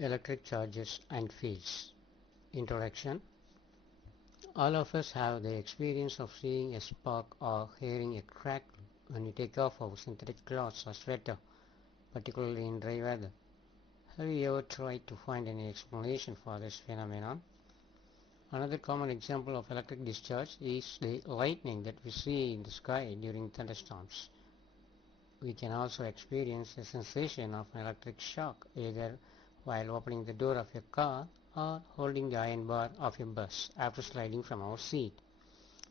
Electric charges and fields. Introduction. All of us have the experience of seeing a spark or hearing a crack when we take off our synthetic clothes or sweater, particularly in dry weather. Have you ever tried to find any explanation for this phenomenon? Another common example of electric discharge is the lightning that we see in the sky during thunderstorms. We can also experience a sensation of an electric shock either while opening the door of your car or holding the iron bar of a bus after sliding from our seat.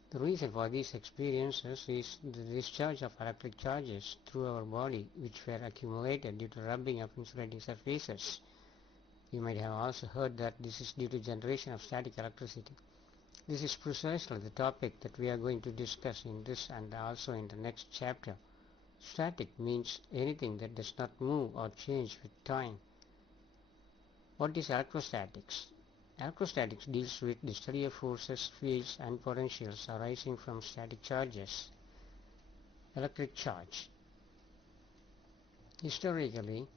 The reason for these experiences is the discharge of electric charges through our body which were accumulated due to rubbing of insulating surfaces. You might have also heard that this is due to generation of static electricity. This is precisely the topic that we are going to discuss in this and also in the next chapter. Static means anything that does not move or change with time. What is electrostatics? Electrostatics deals with the study of forces, fields, and potentials arising from static charges. Electric charge. Historically,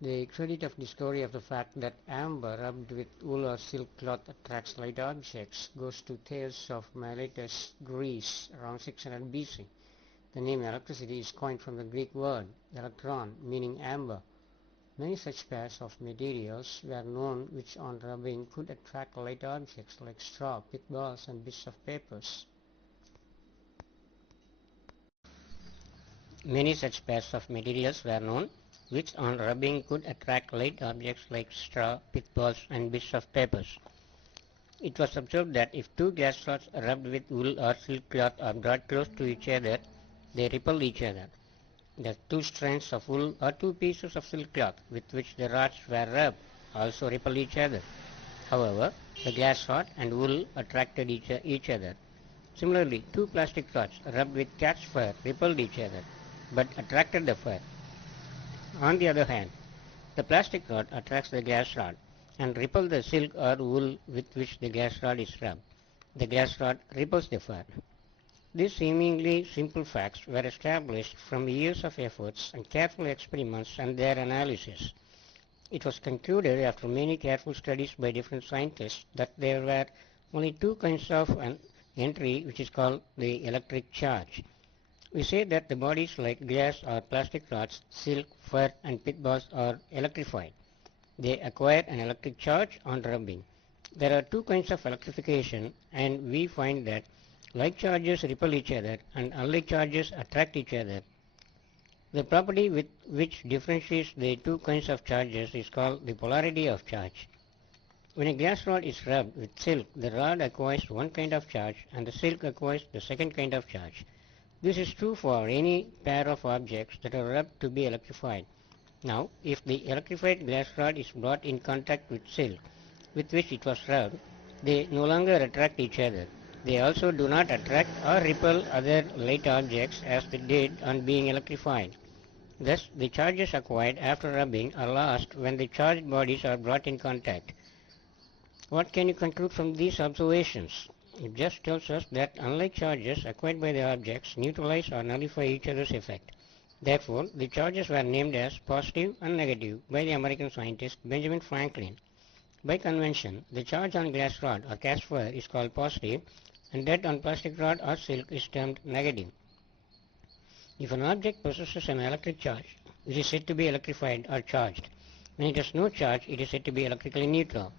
the credit of discovery of the fact that amber rubbed with wool or silk cloth attracts light objects goes to Thales of Miletus, Greece, around 600 BC. The name electricity is coined from the Greek word electron, meaning amber. Many such pairs of materials were known which on rubbing could attract light objects like straw, pitballs, and bits of papers. Many such pairs of materials were known which on rubbing could attract light objects like straw, pitballs, and bits of papers. It was observed that if two glass rods rubbed with wool or silk cloth are brought close to each other, they repel each other. The two strands of wool or two pieces of silk cloth with which the rods were rubbed also repel each other. However, the glass rod and wool attracted each other. Similarly, two plastic rods rubbed with cat's fur repelled each other, but attracted the fur. On the other hand, the plastic rod attracts the glass rod and repels the silk or wool with which the glass rod is rubbed. The glass rod repels the fur. These seemingly simple facts were established from years of efforts and careful experiments and their analysis. It was concluded after many careful studies by different scientists that there were only two kinds of an entry which is called the electric charge. We say that the bodies like glass or plastic rods, silk, fur, and pitballs are electrified. They acquire an electric charge on rubbing. There are two kinds of electrification, and we find that like charges repel each other and unlike charges attract each other. The property with which differentiates the two kinds of charges is called the polarity of charge. When a glass rod is rubbed with silk, the rod acquires one kind of charge and the silk acquires the second kind of charge. This is true for any pair of objects that are rubbed to be electrified. Now, if the electrified glass rod is brought in contact with silk, with which it was rubbed, they no longer attract each other. They also do not attract or repel other light objects as they did on being electrified. Thus, the charges acquired after rubbing are lost when the charged bodies are brought in contact. What can you conclude from these observations? It just tells us that unlike charges acquired by the objects, neutralize or nullify each other's effect. Therefore, the charges were named as positive and negative by the American scientist Benjamin Franklin. By convention, the charge on glass rod or cat's fur is called positive, and that on plastic rod or silk is termed negative. If an object possesses an electric charge, it is said to be electrified or charged. When it has no charge, it is said to be electrically neutral.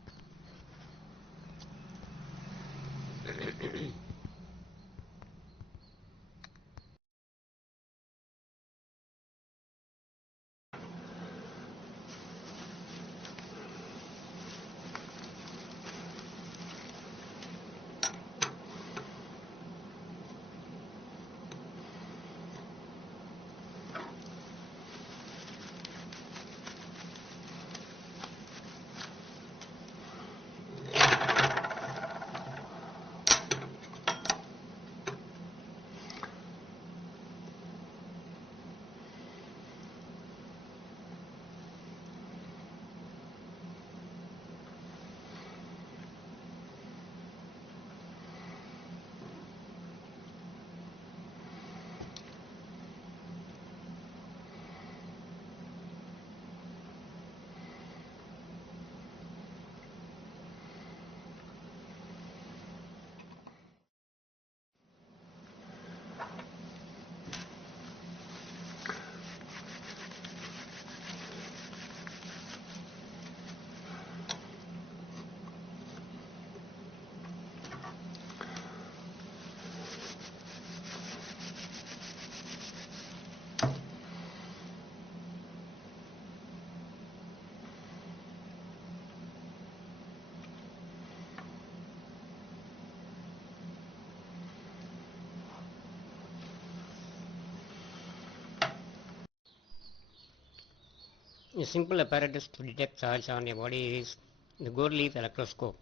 A simple apparatus to detect charge on a body is the gold leaf electroscope.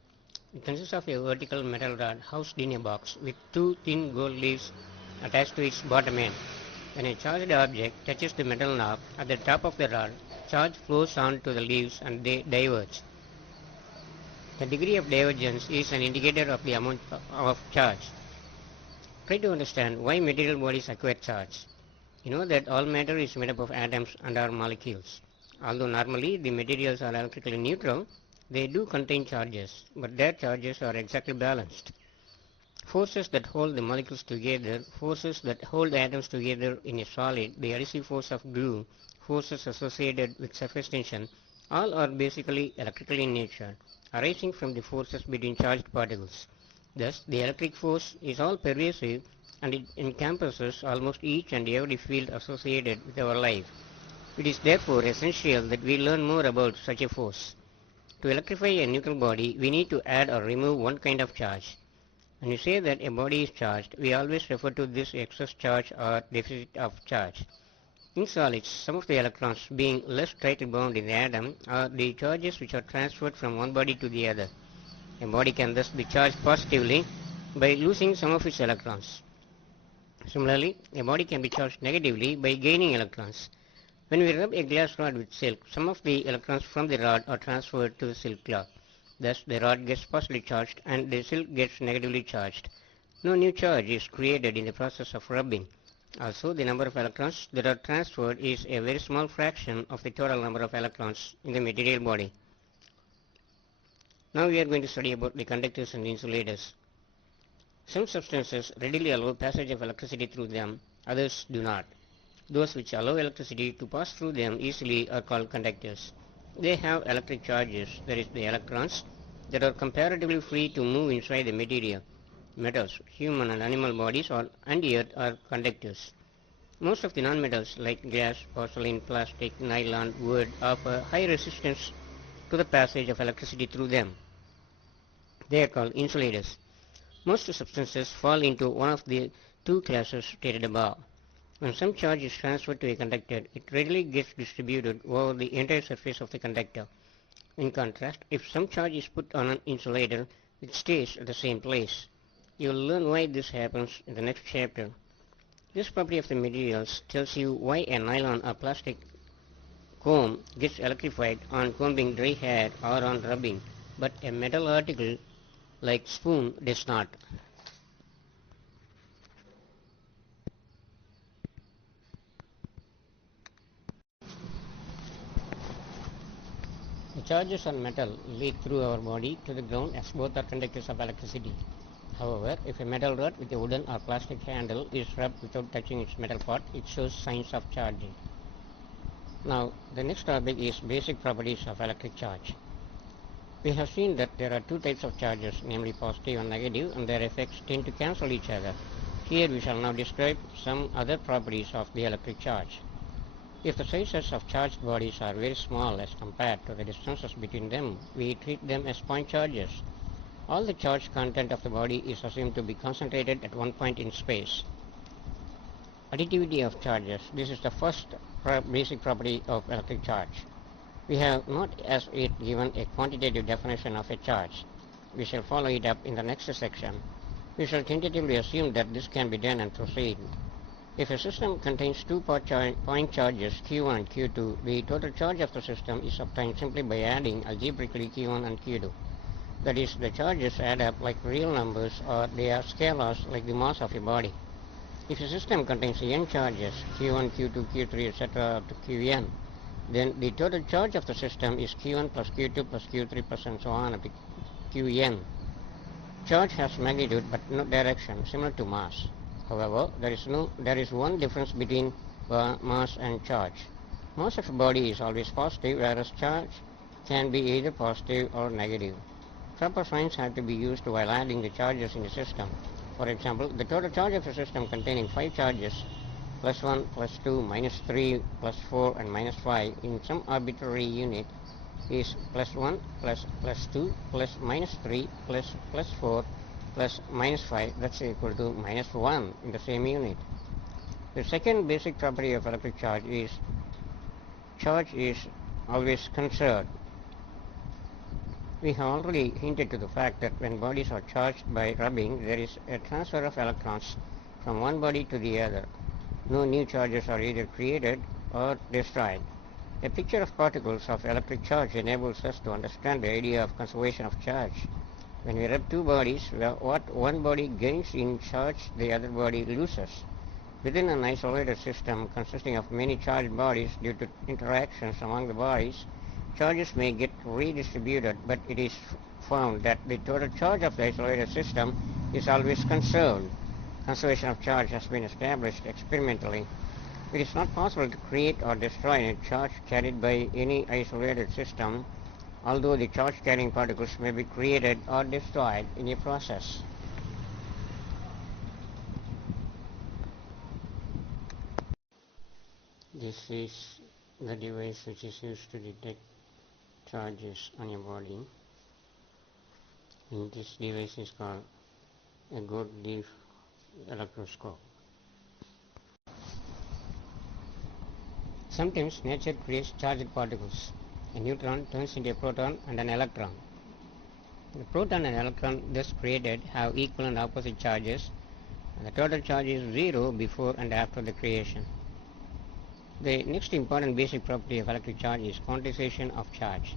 It consists of a vertical metal rod housed in a box with two thin gold leaves attached to its bottom end. When a charged object touches the metal knob at the top of the rod, charge flows on to the leaves and they diverge. The degree of divergence is an indicator of the amount of charge. Try to understand why material bodies acquire charge. You know that all matter is made up of atoms and are molecules. Although normally the materials are electrically neutral, they do contain charges, but their charges are exactly balanced. Forces that hold the molecules together, forces that hold atoms together in a solid, the adhesive force of glue, forces associated with surface tension, all are basically electrical in nature, arising from the forces between charged particles. Thus, the electric force is all pervasive and it encompasses almost each and every field associated with our life. It is therefore essential that we learn more about such a force. To electrify a neutral body, we need to add or remove one kind of charge. When we say that a body is charged, we always refer to this excess charge or deficit of charge. In solids, some of the electrons being less tightly bound in the atom are the charges which are transferred from one body to the other. A body can thus be charged positively by losing some of its electrons. Similarly, a body can be charged negatively by gaining electrons. When we rub a glass rod with silk, some of the electrons from the rod are transferred to the silk cloth. Thus, the rod gets positively charged and the silk gets negatively charged. No new charge is created in the process of rubbing. Also, the number of electrons that are transferred is a very small fraction of the total number of electrons in the material body. Now we are going to study about the conductors and insulators. Some substances readily allow passage of electricity through them, others do not. Those which allow electricity to pass through them easily are called conductors. They have electric charges, that is, the electrons, that are comparatively free to move inside the material. Metals, human and animal bodies, and earth are conductors. Most of the nonmetals like glass, porcelain, plastic, nylon, wood offer high resistance to the passage of electricity through them. They are called insulators. Most substances fall into one of the two classes stated above. When some charge is transferred to a conductor, it readily gets distributed over the entire surface of the conductor. In contrast, if some charge is put on an insulator, it stays at the same place. You will learn why this happens in the next chapter. This property of the materials tells you why a nylon or plastic comb gets electrified on combing dry hair or on rubbing, but a metal article like spoon does not. The charges on metal lead through our body to the ground as both are conductors of electricity. However, if a metal rod with a wooden or plastic handle is rubbed without touching its metal part, it shows signs of charging. Now, the next topic is basic properties of electric charge. We have seen that there are two types of charges, namely positive and negative, and their effects tend to cancel each other. Here we shall now describe some other properties of the electric charge. If the sizes of charged bodies are very small as compared to the distances between them, we treat them as point charges. All the charge content of the body is assumed to be concentrated at one point in space. Additivity of charges. This is the first basic property of electric charge. We have not as yet given a quantitative definition of a charge. We shall follow it up in the next section. We shall tentatively assume that this can be done and proceed. If a system contains two point charges Q1 and Q2, the total charge of the system is obtained simply by adding algebraically Q1 and Q2. That is, the charges add up like real numbers, or they are scalars like the mass of a body. If a system contains n charges Q1, Q2, Q3, etc. up to Qn, then the total charge of the system is Q1 plus Q2 plus Q3 plus and so on up to Qn. Charge has magnitude but no direction, similar to mass. However, there is one difference between mass and charge. Mass of a body is always positive, whereas charge can be either positive or negative. Proper signs have to be used while adding the charges in the system. For example, the total charge of a system containing 5 charges plus 1, plus 2, minus 3, plus 4 and minus 5 in some arbitrary unit is plus 1, plus 2, plus minus 3, plus 4, plus minus 5, that's equal to minus 1 in the same unit. The second basic property of electric charge is always conserved. We have already hinted to the fact that when bodies are charged by rubbing, there is a transfer of electrons from one body to the other. No new charges are either created or destroyed. A picture of particles of electric charge enables us to understand the idea of conservation of charge. When we rub two bodies, what one body gains in charge, the other body loses. Within an isolated system consisting of many charged bodies due to interactions among the bodies, charges may get redistributed, but it is found that the total charge of the isolated system is always conserved. Conservation of charge has been established experimentally. It is not possible to create or destroy a charge carried by any isolated system, although the charge-carrying particles may be created or destroyed in a process. This is the device which is used to detect charges on your body, and this device is called a gold leaf electroscope. Sometimes nature creates charged particles. A neutron turns into a proton and an electron. The proton and electron thus created have equal and opposite charges, and the total charge is zero before and after the creation. The next important basic property of electric charge is quantization of charge.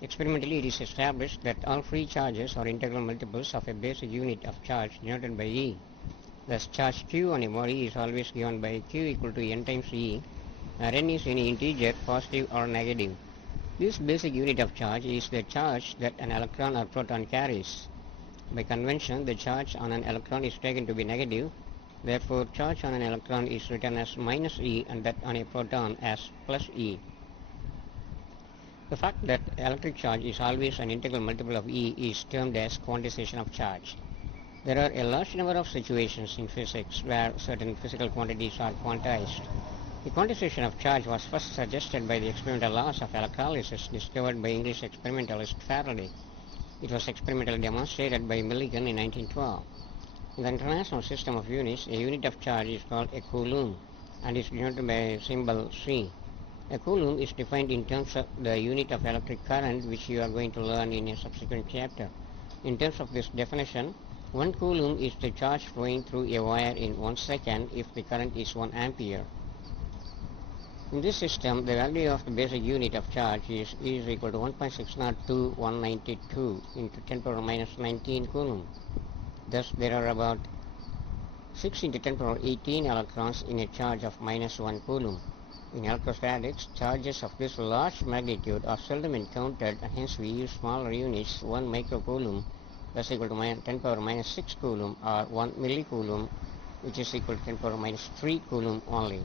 Experimentally, it is established that all free charges are integral multiples of a basic unit of charge denoted by E. Thus, charge Q on a body is always given by Q equal to n times E, where n is any integer, positive or negative. This basic unit of charge is the charge that an electron or proton carries. By convention, the charge on an electron is taken to be negative. Therefore, charge on an electron is written as minus E and that on a proton as plus E. The fact that electric charge is always an integral multiple of E is termed as quantization of charge. There are a large number of situations in physics where certain physical quantities are quantized. The quantization of charge was first suggested by the experimental laws of electrolysis discovered by English experimentalist Faraday. It was experimentally demonstrated by Millikan in 1912. In the International System of Units, a unit of charge is called a coulomb and is denoted by a symbol C. A coulomb is defined in terms of the unit of electric current, which you are going to learn in a subsequent chapter. In terms of this definition, 1 coulomb is the charge flowing through a wire in 1 second if the current is 1 ampere. In this system, the value of the basic unit of charge is E is equal to 1.602192 into 10 power minus 19 coulomb. Thus, there are about 6 into 10 power 18 electrons in a charge of minus 1 coulomb. In electrostatics, charges of this large magnitude are seldom encountered, and hence we use smaller units, 1 microcoulomb, thus equal to 10 power minus 6 coulomb, or 1 millicoulomb, which is equal to 10 power minus 3 coulomb only.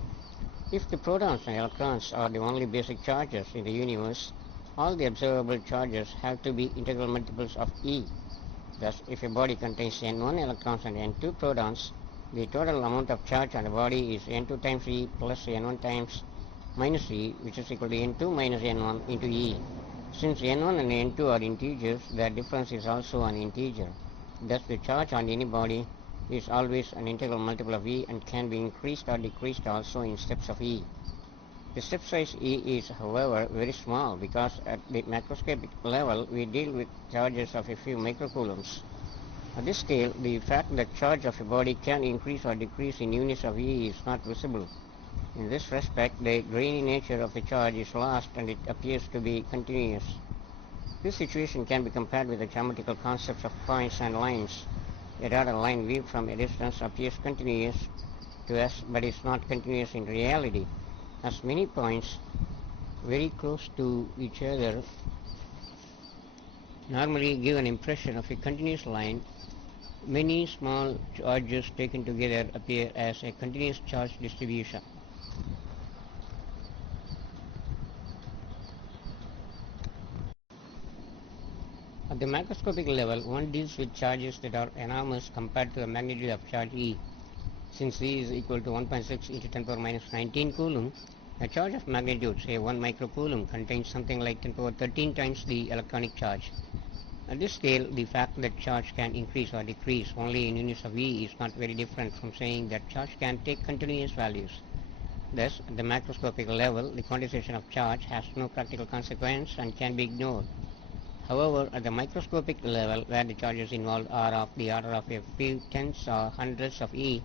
If the protons and electrons are the only basic charges in the universe, all the observable charges have to be integral multiples of E. Thus, if a body contains n1 electrons and n2 protons, the total amount of charge on the body is n2 times E plus n1 times minus E, which is equal to n2 minus n1 into E. Since n1 and n2 are integers, their difference is also an integer. Thus, the charge on any body is always an integral multiple of E and can be increased or decreased also in steps of E. The step size E is, however, very small because at the macroscopic level we deal with charges of a few microcoulombs. At this scale, the fact that charge of a body can increase or decrease in units of E is not visible. In this respect, the grainy nature of the charge is lost and it appears to be continuous. This situation can be compared with the geometrical concepts of points and lines. A dotted line viewed from a distance appears continuous to us but is not continuous in reality, as many points very close to each other normally give an impression of a continuous line. Many small charges taken together appear as a continuous charge distribution. At the macroscopic level, one deals with charges that are enormous compared to the magnitude of charge E. Since E is equal to 1.6 into 10 power minus 19 coulomb, a charge of magnitude, say 1 microcoulomb, contains something like 10 power 13 times the electronic charge. At this scale, the fact that charge can increase or decrease only in units of E is not very different from saying that charge can take continuous values. Thus, at the macroscopic level, the quantization of charge has no practical consequence and can be ignored. However, at the microscopic level, where the charges involved are of the order of a few tenths or hundredths of e,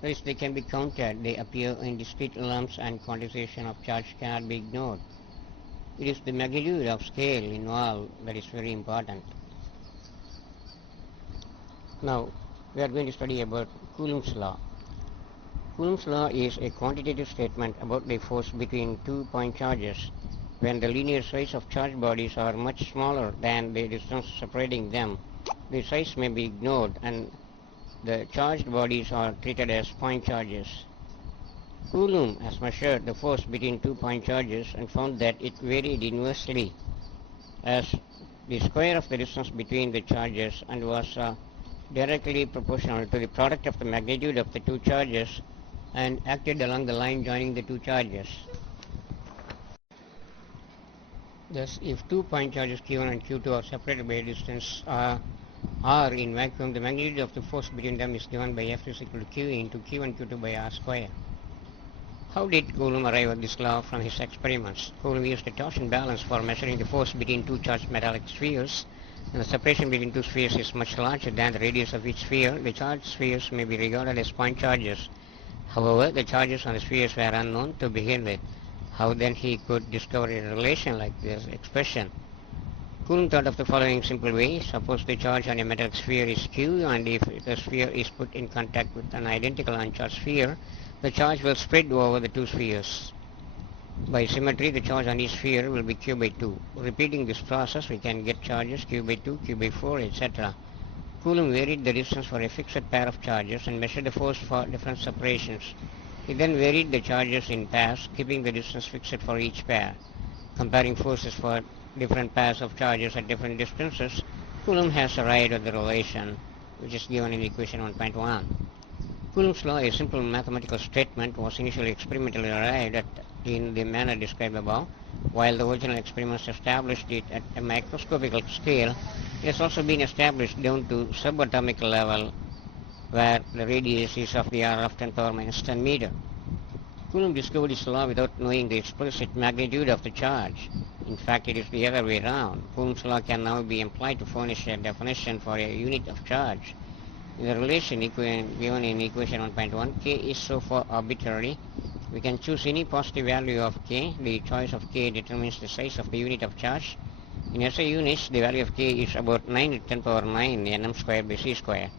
that is, they can be counted, they appear in discrete lumps, and quantization of charge cannot be ignored. It is the magnitude of scale involved that is very important. Now, we are going to study about Coulomb's law. Coulomb's law is a quantitative statement about the force between two point charges. When the linear size of charged bodies are much smaller than the distance separating them, the size may be ignored and the charged bodies are treated as point charges. Coulomb has measured the force between two point charges and found that it varied inversely as the square of the distance between the charges and was directly proportional to the product of the magnitude of the two charges and acted along the line joining the two charges. Thus, if two point charges Q1 and Q2 are separated by a distance r in vacuum, the magnitude of the force between them is given by F is equal to Q into Q1 Q2 by R square. How did Coulomb arrive at this law from his experiments? Coulomb used a torsion balance for measuring the force between two charged metallic spheres, and the separation between two spheres is much larger than the radius of each sphere. The charged spheres may be regarded as point charges. However, the charges on the spheres were unknown to begin with. How then he could discover a relation like this expression? Coulomb thought of the following simple way. Suppose the charge on a metallic sphere is Q, and if the sphere is put in contact with an identical uncharged sphere, the charge will spread over the two spheres. By symmetry, the charge on each sphere will be Q by 2. Repeating this process, we can get charges Q by 2, Q by 4, etc. Coulomb varied the distance for a fixed pair of charges and measured the force for different separations. He then varied the charges in pairs, keeping the distance fixed for each pair. Comparing forces for different pairs of charges at different distances, Coulomb has arrived at the relation, which is given in equation 1.1. Coulomb's law, a simple mathematical statement, was initially experimentally arrived at in the manner described above. While the original experiments established it at a microscopic scale, it has also been established down to subatomic level, where the radius is of the order of 10 power minus 10 meter. Coulomb discovered this law without knowing the explicit magnitude of the charge. In fact, it is the other way around. Coulomb's law can now be employed to furnish a definition for a unit of charge. In the relation given in equation 1.1, k is so far arbitrary. We can choose any positive value of k. The choice of k determines the size of the unit of charge. In SI units, the value of k is about 9 to 10 power 9 nm square by c square.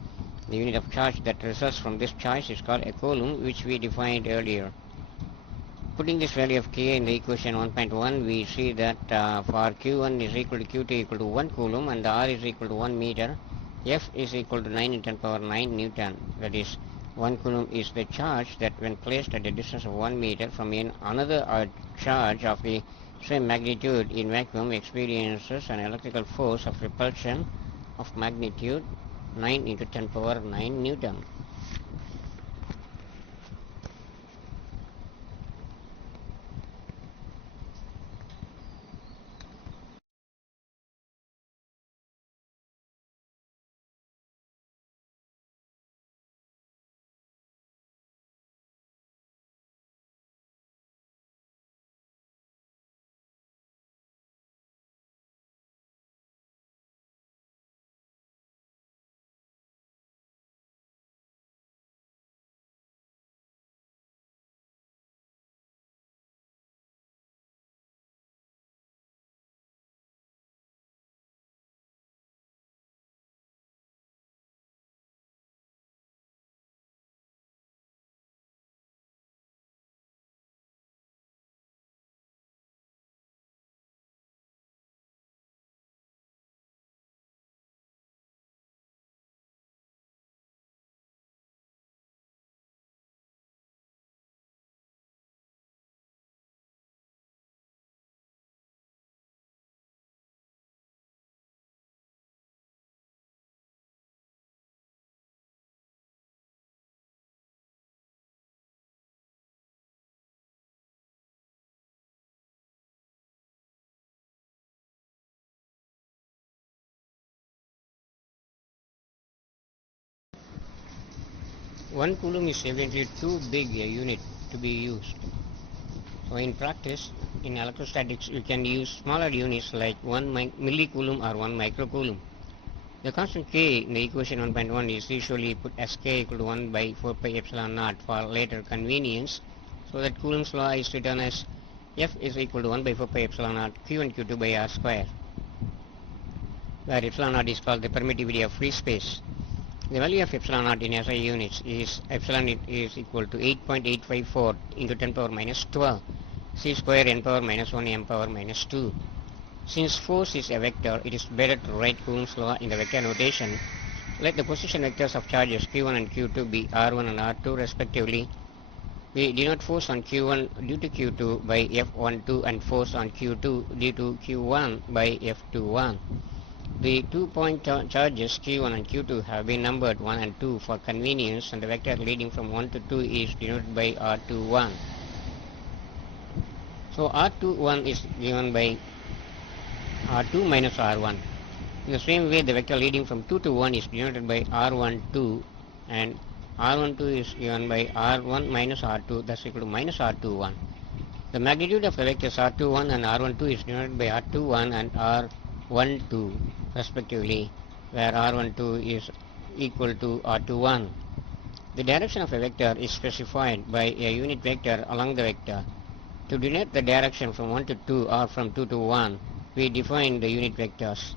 The unit of charge that results from this choice is called a coulomb, which we defined earlier. Putting this value of k in the equation 1.1, we see that for q1 is equal to q2 equal to 1 coulomb and r is equal to 1 meter, F is equal to 9 in 10 power 9 Newton. That is, 1 coulomb is the charge that when placed at a distance of 1 meter from another charge of the same magnitude in vacuum experiences an electrical force of repulsion of magnitude 9 into 10 power 9 Newton. One coulomb is evidently too big a unit to be used. So in practice, in electrostatics, you can use smaller units like 1 millicoulomb or 1 microcoulomb. The constant K in the equation 1.1 is usually put as K equal to 1 by 4 pi epsilon naught for later convenience, so that Coulomb's law is written as F is equal to 1 by 4 pi epsilon naught Q1 Q2 by R square, where epsilon naught is called the permittivity of free space. The value of epsilon naught in SI units is epsilon is equal to 8.854 into 10 power minus 12 c square n power minus 1 m power minus 2. Since force is a vector, it is better to write Coulomb's law in the vector notation. Let the position vectors of charges Q1 and Q2 be R1 and R2 respectively. We denote force on Q1 due to Q2 by F12 and force on Q2 due to Q1 by F21. The 2-point charges Q1 and Q2 have been numbered 1 and 2 for convenience, and the vector leading from 1 to 2 is denoted by R21. So R21 is given by R2 minus R1. In the same way, the vector leading from 2 to 1 is denoted by R12, and R12 is given by R1 minus R2, thus equal to minus R21. The magnitude of the vectors R21 and R12 is denoted by R21 and R12 respectively, where R12 is equal to R21. The direction of a vector is specified by a unit vector along the vector. To denote the direction from 1 to 2 or from 2 to 1, we define the unit vectors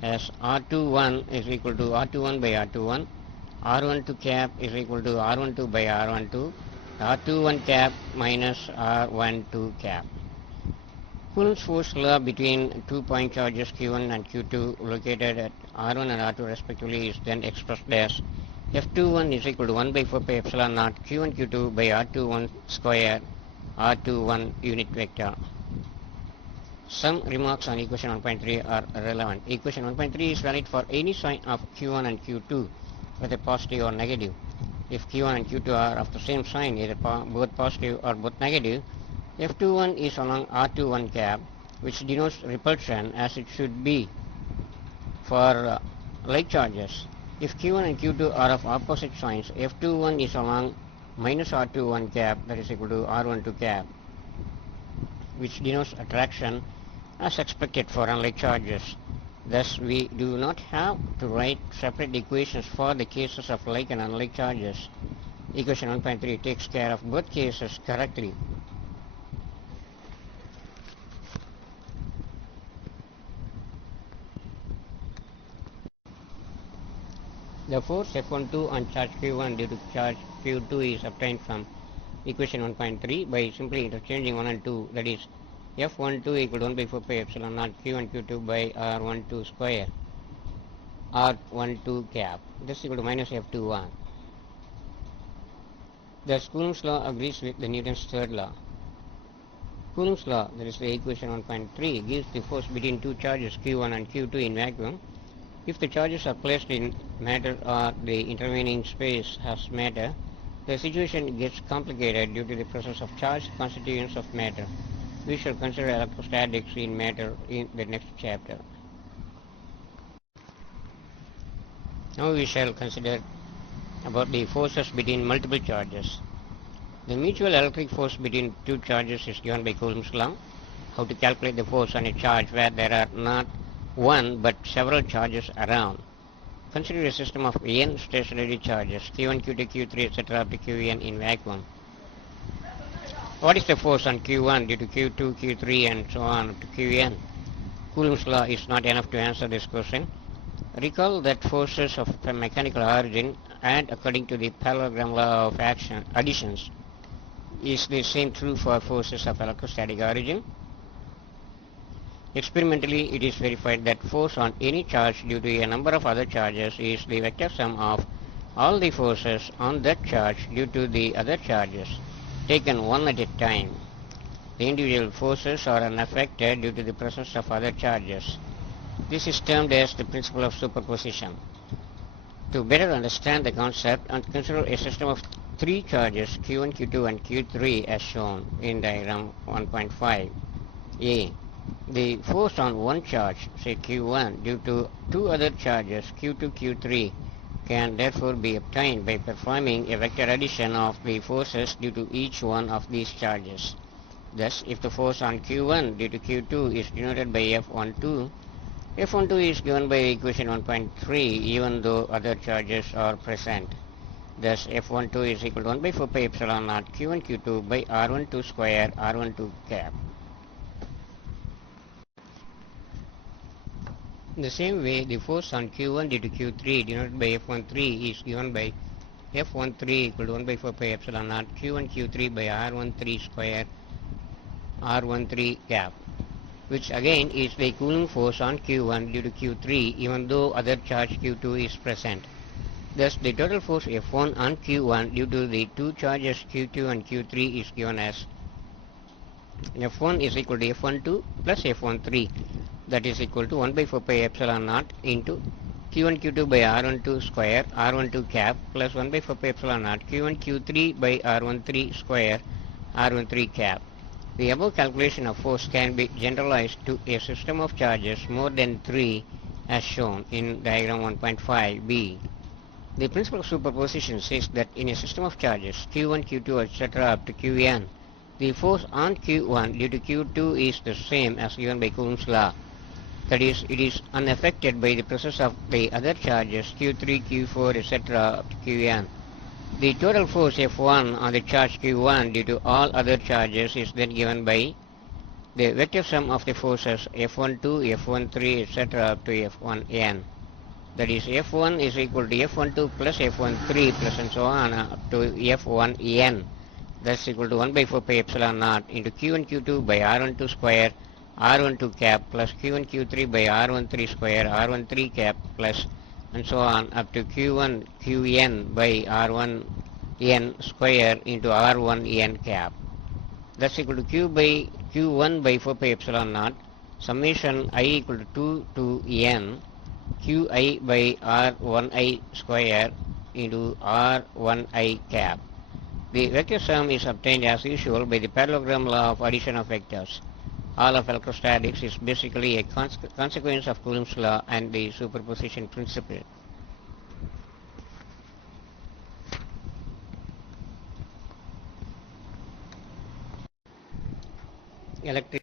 as R21 is equal to R21 by R21, R12 cap is equal to R12 by R12, R21 cap minus R12 cap. Coulomb's force law between 2-point charges Q1 and Q2 located at R1 and R2 respectively is then expressed as F21 is equal to 1 by 4 pi epsilon naught Q1 Q2 by R21 square R21 unit vector. Some remarks on equation 1.3 are relevant. Equation 1.3 is valid for any sign of Q1 and Q2, whether positive or negative. If Q1 and Q2 are of the same sign, either both positive or both negative, F21 is along R21 cap, which denotes repulsion as it should be for like charges. If Q1 and Q2 are of opposite signs, F21 is along minus R21 cap, that is equal to R12 cap, which denotes attraction as expected for unlike charges. Thus, we do not have to write separate equations for the cases of like and unlike charges. Equation 1.3 takes care of both cases correctly. The force F12 on charge Q1 due to charge Q2 is obtained from equation 1.3 by simply interchanging 1 and 2, that is F12 equal to 1 by 4 pi epsilon naught Q1 Q2 by R12 square R12 cap, this is equal to minus F21. Thus Coulomb's law agrees with the Newton's third law. Coulomb's law, that is the equation 1.3, gives the force between two charges Q1 and Q2 in vacuum. If the charges are placed in matter or the intervening space has matter, the situation gets complicated due to the presence of charged constituents of matter. We shall consider electrostatics in matter in the next chapter. Now we shall consider about the forces between multiple charges. The mutual electric force between two charges is given by Coulomb's law. How to calculate the force on a charge where there are not one but several charges around. Consider a system of n stationary charges Q1, Q2, Q3, etc. up to Qn in vacuum. What is the force on Q1 due to Q2, Q3 and so on up to Qn? Coulomb's law is not enough to answer this question. Recall that forces of a mechanical origin and according to the parallelogram law of additions. Is the same true for forces of electrostatic origin? Experimentally, it is verified that force on any charge due to a number of other charges is the vector sum of all the forces on that charge due to the other charges, taken one at a time. The individual forces are unaffected due to the presence of other charges. This is termed as the principle of superposition. To better understand the concept, and consider a system of three charges Q1, Q2 and Q3 as shown in diagram 1.5. A. The force on one charge, say Q1, due to two other charges Q2, Q3 can therefore be obtained by performing a vector addition of the forces due to each one of these charges. Thus, if the force on Q1 due to Q2 is denoted by F12, F12 is given by equation 1.3 even though other charges are present. Thus, F12 is equal to 1 by 4 pi epsilon naught Q1 Q2 by R12 square R12 cap. In the same way, the force on Q1 due to Q3 denoted by F13 is given by F13 equal to 1 by 4 pi epsilon naught Q1 Q3 by R13 square R13 cap, which again is the Coulomb force on Q1 due to Q3 even though other charge Q2 is present. Thus, the total force F1 on Q1 due to the two charges Q2 and Q3 is given as F1 is equal to F12 plus F13, that is equal to 1 by 4 pi epsilon naught into Q1 Q2 by R12 square R12 cap plus 1 by 4 pi epsilon naught Q1 Q3 by R13 square R13 cap. The above calculation of force can be generalized to a system of charges more than 3 as shown in diagram 1.5b. The principle of superposition says that in a system of charges Q1, Q2, etc. up to Qn, the force on Q1 due to Q2 is the same as given by Coulomb's law. That is, it is unaffected by the presence of the other charges Q3, Q4, etc. up to Qn. The total force F1 on the charge Q1 due to all other charges is then given by the vector sum of the forces F12, F13, etc. up to F1n. That is, F1 is equal to F12 plus F13 plus and so on up to F1n. That's equal to 1 by 4 pi epsilon naught into Q1 Q2 by R12 square R12 cap plus Q1 Q3 by R13 square R13 cap plus and so on up to Q1 Qn by R1n square into R1n cap. That's equal to Q1 by 4 pi epsilon naught summation I equal to 2 to n Qi by R1i square into R1i cap. The vector sum is obtained as usual by the parallelogram law of addition of vectors. All of electrostatics is basically a consequence of Coulomb's law and the superposition principle. Electric